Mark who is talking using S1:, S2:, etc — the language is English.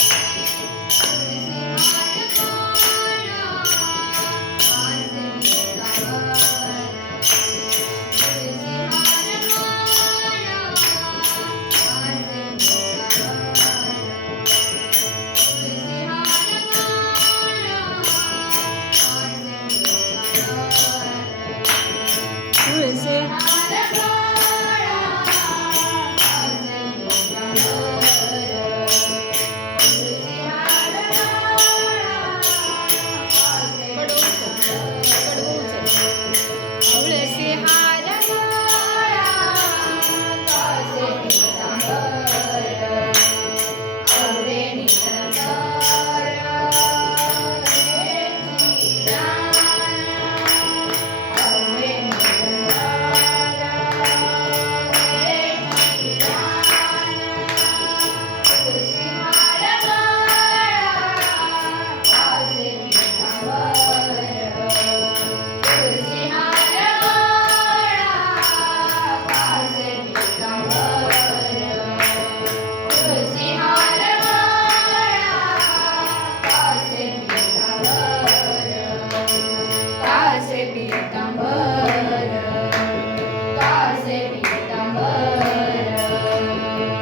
S1: Thank you.